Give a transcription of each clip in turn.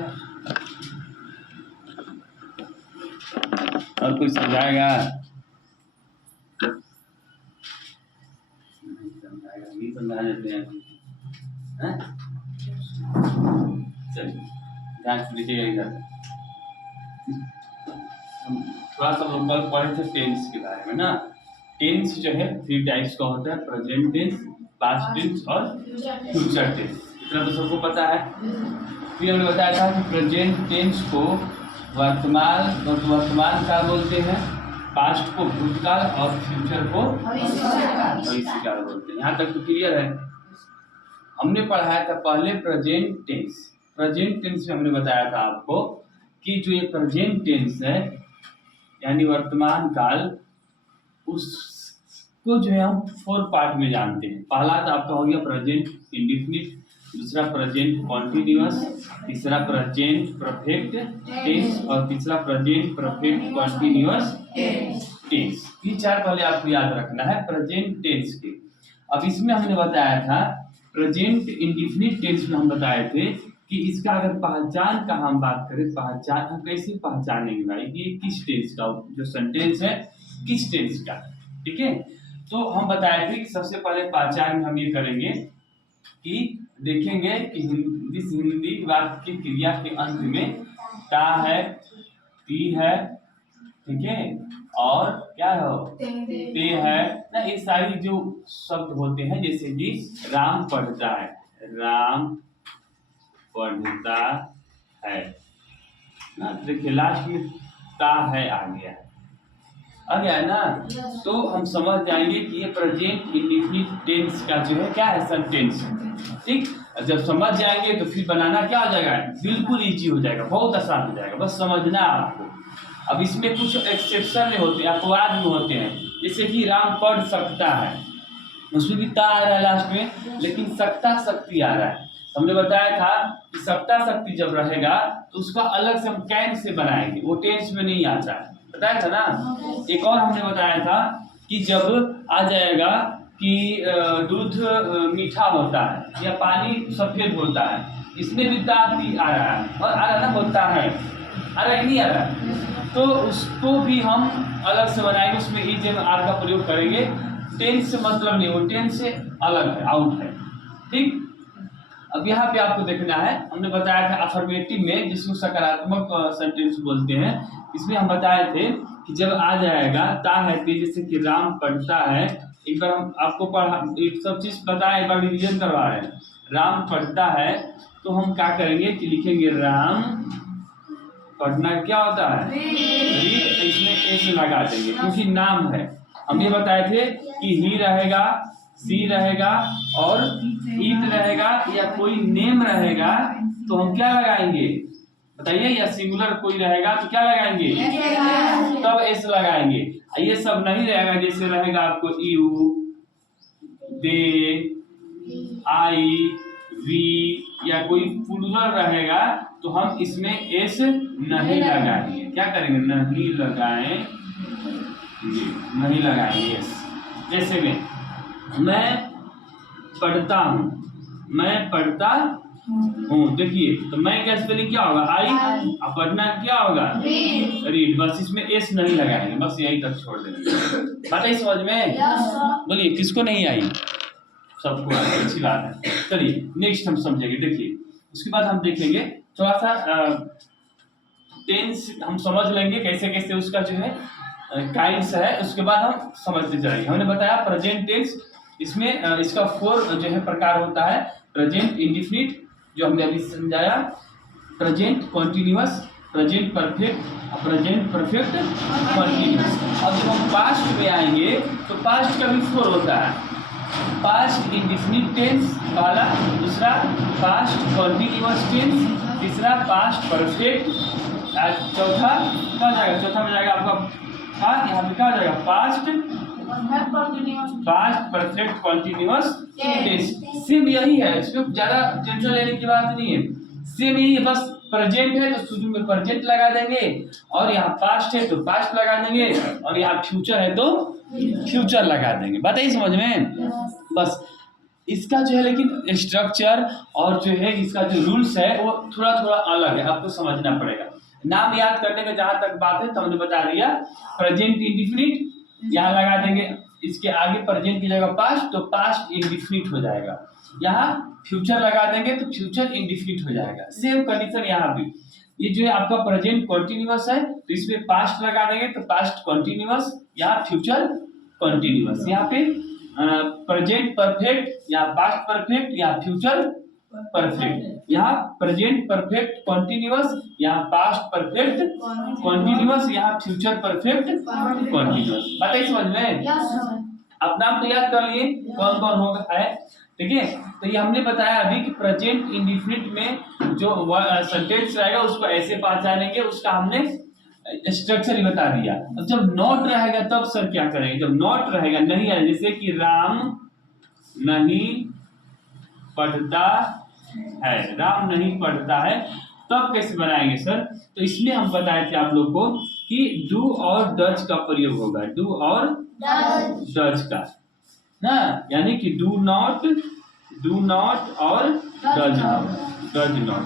क्या? और कोई समझाएगा? नहीं समझा देते हैं। चलिए ध्यान से देखिएगा इधर। हम थोड़ा सा लोग कल पढ़े थे टेंस के बारे में ना। टेंस जो है 3 टाइप्स का होता है, प्रेजेंट टेंस, पास्ट टेंस और फ्यूचर टेंस। इतना तो सबको पता है। फिर हमने बताया था कि प्रेजेंट टेंस को वर्तमान काल बोलते हैं, पास्ट को भूतकाल और फ्यूचर को भविष्यकाल बोलते हैं। यहाँ तक तो क्लियर है। हमने पढ़ाया था पहले प्रेजेंट टेंस। प्रेजेंट टेंस में हमने बताया था आपको कि जो ये प्रेजेंट टेंस है यानी वर्तमान काल, उसको जो है हम 4 पार्ट में जानते हैं। पहला तो आपका हो गया प्रेजेंट इंडेफिनिट, दूसरा प्रेजेंट कॉन्टिन्यूअस, तीसरा प्रेजेंट परफेक्ट टेंस और तीसरा प्रेजेंट परफेक्ट कॉन्टिन्यूअस टेंस। ये 4 पहले आपको याद रखना है प्रेजेंट टेंस के। अब इसमें हमने बताया था प्रेजेंट इंडेफिनिट टेंस में हम बताए थे कि इसका अगर पहचान का हम बात करें, पहचान हम कैसे पहचानेंगे भाई कि किस टेंस का जो सेंटेंस है किस टेंस का, ठीक है। तो हम बताए थे कि सबसे पहले पहचान में हम ये करेंगे कि देखेंगे कि हिंदी वाक्य की क्रिया के अंत में ता है, ती है, ठीक है, और क्या हो ते है ना। ये सारी जो शब्द होते हैं, जैसे कि राम पढ़ता है, राम पढ़ता है ना। देखिए लास्ट में ता है आ गया है ना। तो हम समझ जाएंगे कि ये प्रेजेंट इंडेफिनिट टेंस का जो है क्या है, सेंटेंस, ठीक। जब समझ जाएंगे तो फिर बनाना क्या हो जाएगा, बिल्कुल इजी हो जाएगा, बहुत आसान हो जाएगा, बस समझना आपको। अब इसमें कुछ एक्सेप्शन होते हैं, अपवाद में होते हैं, जैसे कि राम पढ़ सकता है, उसमें भी ता आ रहा है लास्ट में, लेकिन सकता शक्ति आ रहा है। हमने बताया था कि सकता शक्ति जब रहेगा तो उसका अलग से हम कैन से बनाएंगे, वो टेंस में नहीं आता है, बताया था ना। एक और हमने बताया था कि जब आ जाएगा कि दूध मीठा होता है या पानी सफेद होता है, इसमें भी ताती आ रहा है और आ रहा ना, होता है, आ रहा है नहीं आ रहा, तो उसको भी हम अलग से बनाएंगे, उसमें ई जेम आर का प्रयोग करेंगे। टेंस से मतलब नहीं, वो टेंस से अलग है, आउट है, ठीक। अब यहाँ पे आपको देखना है, हमने बताया था अफर्मेटिव में जिसको सकारात्मक सेंटेंस बोलते हैं, इसमें हम बताए थे कि जब आ जाएगा ता है, जैसे कि राम पढ़ता है, एक बार हम आपको एक सब चीज बताए, एक बार रिवीजन करवा रहे हैं। राम पढ़ता है तो हम क्या करेंगे कि लिखेंगे राम पढ़ना क्या होता है, रीड, तो इसमें ए से लगा देंगे क्योंकि नाम है। हम ये बताए थे कि ही रहेगा, सी रहेगा और ईट रहेगा या कोई नेम रहेगा तो हम क्या लगाएंगे बताइए, या सिंगुलर कोई रहेगा तो क्या लगाएंगे, तब एस लगाएंगे। ये सब नहीं रहेगा, जैसे रहेगा आपको यू, दे, आई, वी या कोई प्लूरल रहेगा तो हम इसमें एस नहीं लगाएंगे, क्या करेंगे, नहीं लगाएंगे, नहीं लगाएंगे एस। जैसे में मैं पढ़ता हूँ, मैं पढ़ता हूँ, देखिए तो मैं क्या स्पेलिंग क्या होगा, आई, और पढ़ना क्या होगा, रीड, बस इसमें एस नहीं लगाएंगे, बस यही तक छोड़ देंगे। बात है समझ में? बोलिए किसको नहीं आई, सबको आई, अच्छी बात है। चलिए नेक्स्ट हम समझेंगे, देखिए उसके बाद हम देखेंगे थोड़ा सा टेंस हम समझ लेंगे कैसे कैसे उसका जो है काइंड्स है, उसके बाद हम समझते जाएंगे। हमने बताया प्रेजेंट टेंस, इसमें इसका 4 जो है प्रकार होता है, प्रेजेंट इंडेफिनिट जो हमने अभी समझाया, present continuous, present perfect, present perfect continuous. अब जब हम पास्ट में आएंगे तो पास्ट का भी 4 होता है, पास्ट इंडेफिनिट टेंस पहला, दूसरा पास्ट कॉन्टिन्यूअस टेंस, तीसरा पास्ट परफेक्ट, चौथा क्या जाएगा, चौथा में जाएगा आपका यहाँ पे क्या हो जाएगा, past perfect continuous tense. Same यही है, इसमें ज्यादा टेंशन लेने की बात नहीं है, सेम यही है, बस प्रेजेंट है तो शुरू में प्रेजेंट लगा देंगे, और यहाँ पास्ट है तो पास्ट लगा देंगे, और यहाँ फ्यूचर है तो फ्यूचर लगा देंगे। बात है समझ में? बस इसका जो है लेकिन स्ट्रक्चर और जो है इसका जो रूल्स है वो थोड़ा थोड़ा अलग है, आपको समझना पड़ेगा। नाम याद करने का जहां तक बात है तो हमने बता दिया प्रेजेंट इंडिफिनिट यहाँ लगा देंगे, इसके आगे प्रेजेंट की जगह पास्ट, तो पास्ट इंडिफिनिट हो जाएगा। यहाँ फ्यूचर लगा देंगे तो फ्यूचर इंडिफिनिट हो जाएगा। सेम कंडीशन यहाँ भी, ये जो है आपका प्रेजेंट कॉन्टिन्यूअस है तो इसमें पास्ट लगा देंगे तो पास्ट कॉन्टिन्यूअस, यहाँ फ्यूचर कॉन्टिन्यूअस। यहाँ पे प्रेजेंट परफेक्ट या पास्ट परफेक्ट या फ्यूचर परफेक्ट, यहाँ प्रेजेंट परफेक्ट कॉन्टिन्यूअस, यहाँ पास्ट परफेक्ट कॉन्टिन्यूअस, यहाँ फ्यूचर परफेक्ट कॉन्टिन्यूअस। बताइए समझ में? अब नाम तो याद कर लिए कौन कौन होगा है, ठीक है। तो ये हमने बताया अभी कि प्रेजेंट इंडिफिनिट में जो सेंटेंस रहेगा उसको ऐसे पहचानेंगे, उसका हमने स्ट्रक्चर ही बता दिया। अब जब नॉट रहेगा तब सर क्या करेंगे? जब नॉट रहेगा, नहीं है, जैसे कि राम नहीं पढ़ता है, राम नहीं पढ़ता है, तब कैसे बनाएंगे सर? तो इसमें हम बताए थे आप लोग को कि डू और डज का प्रयोग होगा, डू और डज का ना, यानी कि डू नॉट और डज नॉट,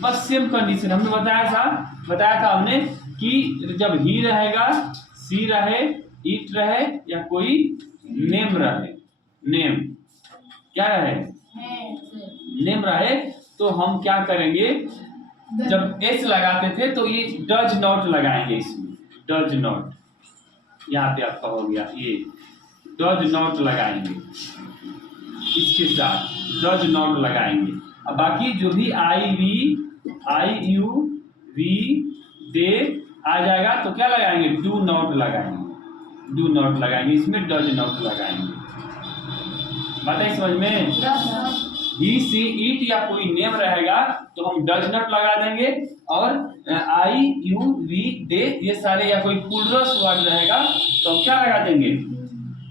बस सेम कंडीशन हमने बताया था हमने कि जब ही रहेगा, सी रहे, इट रहे या कोई नेम रहे, नेम क्या रहे, नेम रहे, तो हम क्या करेंगे? जब एस लगाते थे तो ये डज नॉट लगाएंगे, इसमें डज नॉट, यहाँ पे आपका हो गया ये डज नॉट लगाएंगे, इसके साथ डज नॉट लगाएंगे। अब बाकी जो भी आई यू वी दे आ जाएगा तो क्या लगाएंगे? डू नॉट लगाएंगे, डू नॉट लगाएंगे, इसमें डज नॉट लगाएंगे। बताइए समझ में? ही सी इट या कोई नेम रहेगा तो हम डज नॉट लगा देंगे, और आई यू वी दे ये सारे या कोई प्लूरल वर्ड रहेगा तो हम क्या लगा देंगे?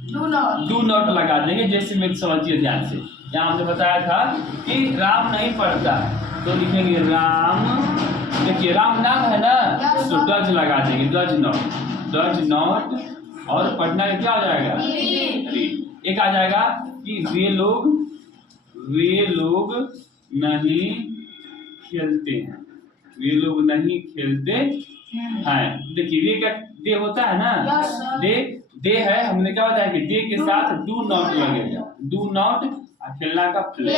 डू नॉट लगा देंगे। जैसे में समझिए ध्यान से, यहाँ हमने बताया था कि राम नहीं पढ़ता है तो लिखेंगे राम, देखिए राम नाम है ना तो डज लगा देंगे, डज नॉट, और पढ़ना क्या हो जाएगा? रीड। एक आ जाएगा कि वे लोग नहीं खेलते हैं, वे लोग नहीं खेलते हैं। देखिए वे क्या दे होता है ना, दे है, हमने क्या बताया कि दे के साथ डू नॉट लगेगा, डू नॉट, खेलना का प्ले।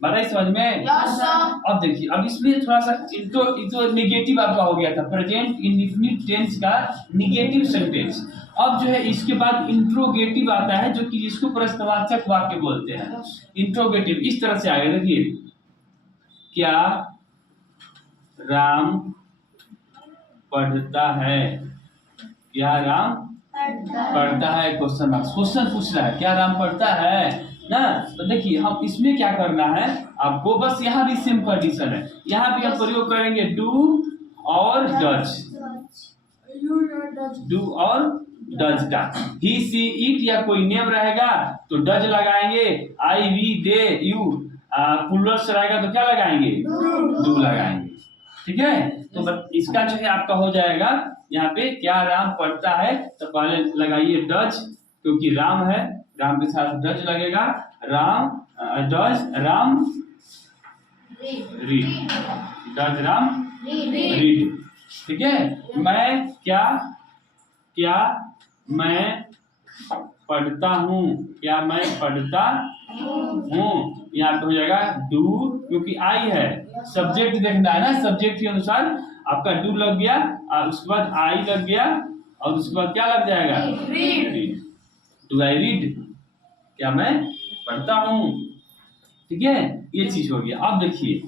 बताइए समझ में? अब देखिए, अब इसमें थोड़ा सा इंट्रो नेगेटिव आपका हो गया था, प्रेजेंट इंडेफिनिट टेंस का नेगेटिव सेंटेंस। अब जो है इसके बाद इंट्रोगेटिव आता है, जो कि जिसको प्रश्नवाचक वाक्य बोलते हैं। इंट्रोगेटिव इस तरह से आएगा, देखिए, क्या राम पढ़ता है? क्या राम पढ़ता है? क्वेश्चन पूछ रहा है, क्या राम पढ़ता है ना। तो देखिए हम इसमें क्या करना है आपको, बस यहाँ भी सेम कंडीशन है, यहाँ भी हम प्रयोग करेंगे डू और डज, डू और डज का। ही सी इट या कोई नेम रहेगा तो डज लगाएंगे, आई वी दे यू प्लूरल्स रहेगा तो क्या लगाएंगे? डू लगाएंगे। ठीक है, तो इसका जो है आपका हो जाएगा यहाँ पे, क्या राम पढ़ता है तो पहले लगाइए डज, क्योंकि राम है, राम के साथ डज लगेगा, Ram does Ram read, does Ram read. ठीक है, मैं क्या मैं पढ़ता हूँ, क्या मैं पढ़ता हूँ, यहाँ पे हो जाएगा डू, क्योंकि आई है, सब्जेक्ट देखना है ना, सब्जेक्ट के अनुसार आपका डू लग गया, और उसके बाद आई लग गया, और उसके बाद क्या लग जाएगा? रीड। डू आई रीड, क्या मैं पढ़ता हूँ। ठीक है, ये चीज हो गया। अब देखिए,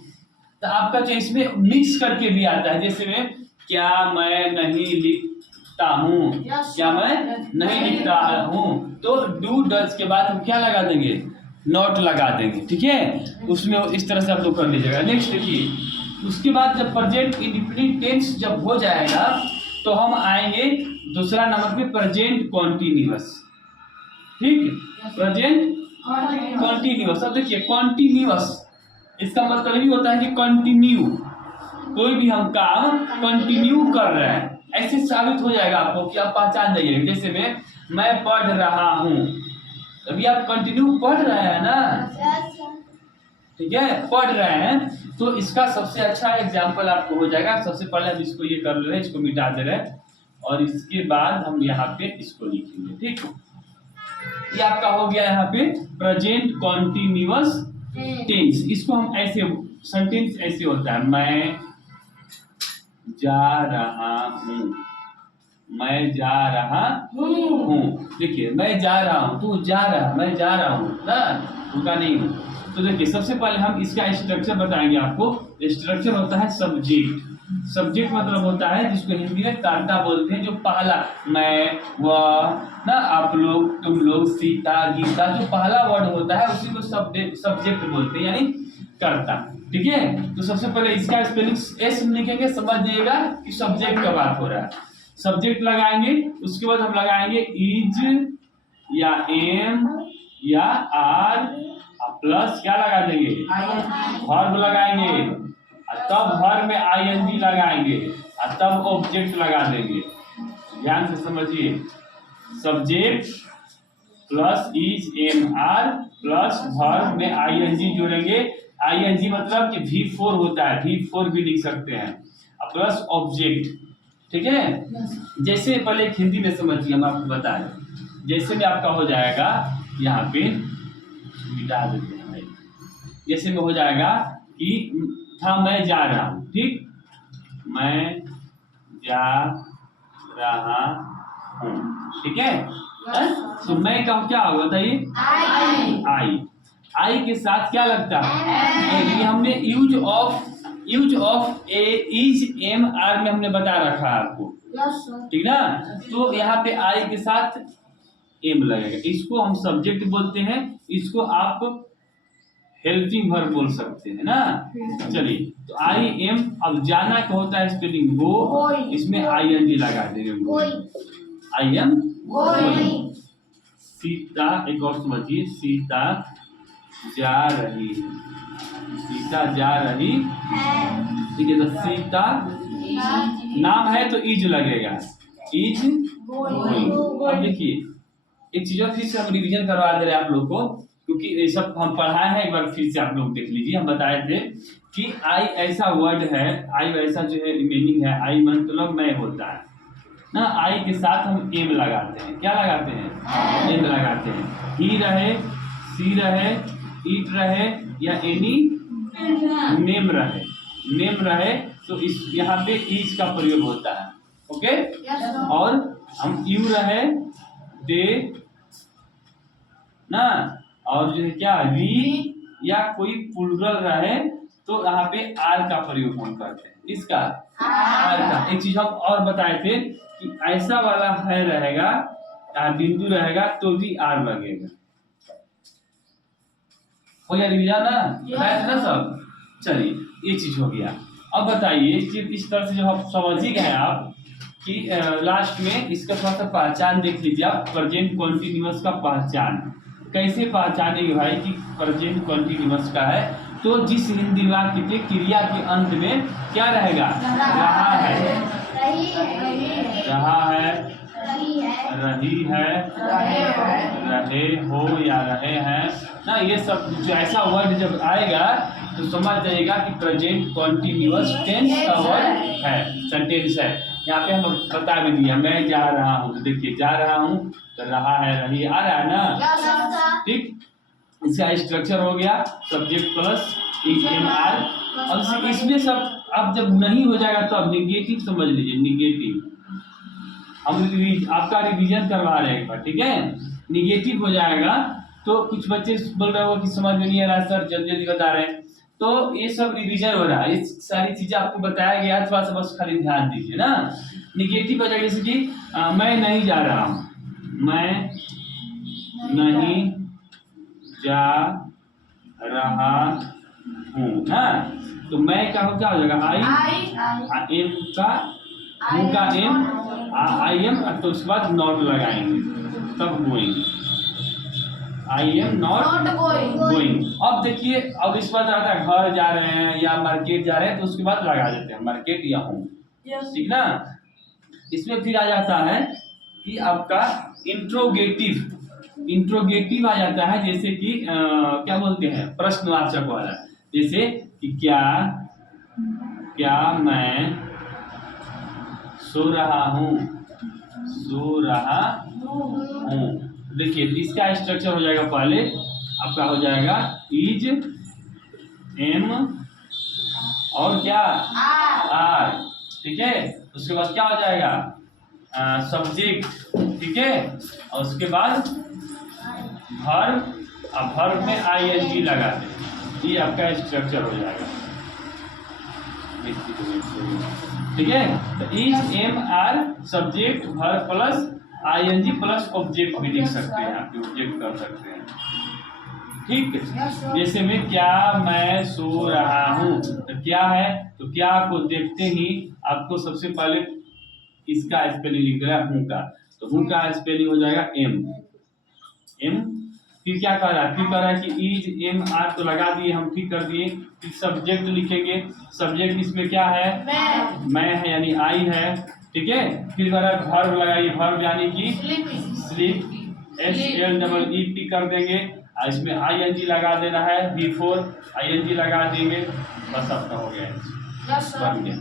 तो आपका जो इसमें मिक्स करके भी आता है, जैसे में क्या मैं नहीं लिखता हूँ, क्या मैं नहीं लिखता हूँ, तो डू डज के बाद हम क्या लगा देंगे? नॉट लगा देंगे। ठीक है, उसमें इस तरह से आप लोग कर लीजिएगा। नेक्स्ट देखिए, उसके बाद जब प्रेजेंट इंडेफिनिट टेंस जब हो जाएगा तो हम आएंगे दूसरा नंबर पे प्रेजेंट कॉन्टिन्यूअस। ठीक, प्रेजेंट कॉन्टिन्यूअस। अब देखिए कॉन्टिन्यूअस इसका मतलब ही होता है कि कंटिन्यू, कोई भी हम काम कंटिन्यू कर रहे हैं, ऐसे साबित हो जाएगा आपको कि आप पहचान जाइए। जैसे मैं पढ़ रहा हूँ, अभी आप कंटिन्यू पढ़ रहे हैं ना, ठीक है, पढ़ रहे हैं, तो इसका सबसे अच्छा एग्जाम्पल आपको हो जाएगा। सबसे पहले हम इसको ये कर रहे हैं, इसको मिटा दे रहे हैं, और इसके बाद हम यहाँ पे इसको लिखेंगे, ठीक। ये आपका हो गया यहाँ पे प्रेजेंट कॉन्टिन्यूअस टेंस। इसको हम ऐसे, सेंटेंस ऐसे होता है, मैं जा रहा हूँ, मैं जा रहा हूँ। देखिए मैं जा रहा हूँ, तू जा रहा, मैं जा रहा हूँ ना, रुका नहीं हूँ। तो देखिए सबसे पहले हम इसका स्ट्रक्चर बताएंगे आपको। स्ट्रक्चर होता है सब्जेक्ट। सब्जेक्ट मतलब होता है जिसको हिंदी में कर्ता बोलते हैं, जो पहला मैं, वह, ना, आप लोग, तुम लोग, सीता, गीता, जो पहला वर्ड होता है उसी को सब्जेक्ट बोलते हैं, यानी कर्ता, ठीक है। तो सबसे पहले इसका स्पेलिंग एस लिखेंगे, समझ जाइएगा कि सब्जेक्ट का बात हो रहा है। सब्जेक्ट लगाएंगे, उसके बाद हम लगाएंगे इज या एम या आर, प्लस क्या लगा देंगे, वर्ब लगाएंगे, तब वर्ब में आईएनजी लगाएंगे, और तब ऑब्जेक्ट लगा देंगे। ध्यान से समझिए, subject plus is am are plus verb में आईएनजी जोड़ेंगे। आईएनजी मतलब कि V4 होता है, V4 भी लिख सकते हैं, प्लस ऑब्जेक्ट, ठीक है। जैसे पहले हिंदी में समझिए, हम आपको बता रहे, जैसे में आपका हो जाएगा यहाँ पे, मिटा देते हैं भाई, जैसे में हो जाएगा कि था मैं जा रहा हूँ, ठीक, मैं जा रहा हूँ, ठीक है। तो मैं का क्या होगा बताइए, आई के साथ क्या लगता है, ये हमने use of a is am are में हमने बता रखा है आपको, ठीक ना। तो यहाँ पे आई के साथ एम लगेगा, इसको हम सब्जेक्ट बोलते हैं, इसको आप हेल्पिंग वर्ब बोल सकते हैं ना। चलिए, तो आई एम, अब जाना का होता है स्पेलिंग गो, इसमें आई एन जी लगा देंगे, आई एम सीता, एक और समझिए, सीता जा रही है, सीता जा रही ठीक है। तो सीता नाम है तो इज लगेगा, इज गोइंग। अब देखिए एक चीज और फिर से हम रिवीजन करवा दे रहे हैं आप लोग को, क्योंकि ये सब हम पढ़ाए हैं, एक बार फिर से आप लोग देख लीजिए। हम बताए थे कि आई ऐसा वर्ड है, आई ऐसा जो है मीनिंग है, आई मतलब मैं होता है ना। आई के साथ हम एम लगाते हैं, क्या लगाते हैं, एम लगाते हैं। ही रहे, सी रहे, इट रहे, या एनी नेम रहे, तो इस यहाँ पे इज का प्रयोग होता है, ओके। और हम यू रहे, दे ना, और जो है क्या, वी या कोई प्लूरल रहे, तो यहाँ पे आर का प्रयोग हम करते हैं, इसका आर का। एक चीज हम और बताए थे कि ऐसा वाला है रहेगा, बिंदु रहेगा तो भी आर लगेगा। हो गया रिविजन ना सब। चलिए ये चीज हो गया। अब बताइए इस तरह से जो आप समझ ही गए आप कि लास्ट में इसका थोड़ा सा पहचान देख लीजिए आप। प्रेजेंट कॉन्टिन्यूअस का पहचान कैसे पहचानेंगे भाई कि प्रेजेंट कॉन्टिन्यूअस का है, तो जिस हिंदी वाक्य के क्रिया के अंत में क्या रहेगा, रहा है, रही है, रहे हो या रहे हैं ना, ये सब जो ऐसा वर्ड जब आएगा तो समझ जाइएगा कि प्रेजेंट कॉन्टिन्यूअस टेंस का वर्ड है, सेंटेंस है। यहाँ पे हम बता भी दिया, मैं जा रहा हूँ, तो देखिए जा रहा हूँ तो रहा है, रही आ रहा है ना, ठीक। इसका स्ट्रक्चर हो गया subject plus is am are. अब इसमें सब अब जब नहीं हो जाएगा तो अब निगेटिव समझ लीजिए, निगेटिव हम आपका रिवीजन करवा रहे हैं एक बार, ठीक है। निगेटिव हो जाएगा तो कुछ बच्चे बोल रहे हो कि समझ में नहीं आ रहा सर, जल्दी जल्दी बता रहे हैं, तो ये सब रिवीजन हो रहा है, ये सारी चीजें आपको बताया गया, थोड़ा सा बस खाली ध्यान दीजिए ना। निगेटिव हो जाएगा जैसे कि मैं नहीं जा रहा हूँ, मैं नहीं जा रहा हूँ ना, तो मैं का क्या हो जाएगा, आई एम का, हूँ का एम, आई एम, तो उसके बाद नॉट लगाएंगे, तब going, I am not going. अब देखिए अब इस बात आता है घर जा रहे हैं या मार्केट जा रहे हैं, तो उसके बाद लगा देते हैं मार्केट या होम, ठीक ना। इसमें फिर आ जाता है कि आपका इंट्रोगेटिव, इंट्रोगेटिव आ जाता है, जैसे कि क्या बोलते हैं, प्रश्नवाचक वाला, जैसे कि क्या मैं सो रहा हूँ, सो रहा हूँ। देखिए इसका स्ट्रक्चर हो जाएगा, पहले आपका हो जाएगा इज, एम और क्या आर, ठीक है। उसके बाद क्या हो जाएगा, सब्जेक्ट, ठीक है। और उसके बाद वर्ब, अब वर्ब में आईएनजी लगा दें, ये आपका स्ट्रक्चर हो जाएगा, ठीक है। तो is, am, are, subject, verb plus ING plus object भी लिख सकते हैं, आप ऑब्जेक्ट कर सकते हैं, ठीक। जैसे में क्या मैं सो रहा हूँ, तो क्या है, तो क्या को देखते ही आपको सबसे पहले इसका स्पेलिंग लिख रहा है हूँ का, तो हूँ का स्पेलिंग हो जाएगा एम, फिर क्या कह रहा है, फिर कह रहा है कि इज, एम, आर तो लगा दिए हम, ठीक कर दिए। फिर सब्जेक्ट लिखेंगे, सब्जेक्ट इसमें क्या है, मैं है यानी आई है, ठीक है। फिर कह रहा है वर्ब लगाइए, वर्ब यानी कि स्लीप, SLEEP कर देंगे, और इसमें आईएनजी लगा देना है, बिफोर आईएनजी लगा देंगे, बस आपका हो गया, बन गया।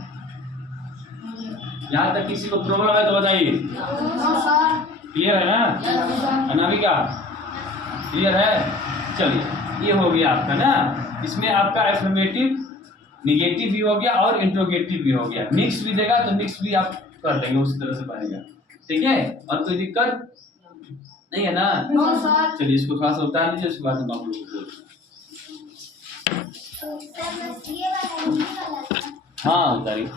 यहाँ तक किसी को प्रॉब्लम है तो बताइए, क्लियर है ना अनामिका, क्लियर है। चलिए ये हो गया आपका ना, इसमें आपका एफर्मेटिव निगेटिव भी हो गया और इंट्रोगेटिव भी हो गया, मिक्स भी देगा तो मिक्स भी आप कर देंगे, उसी तरह से बनेगा, ठीक है। और कोई दिक्कत नहीं है ना, चलिए इसको थोड़ा सा उतार लीजिए, उसके बाद हम आप लोग को हाँ उतारिए।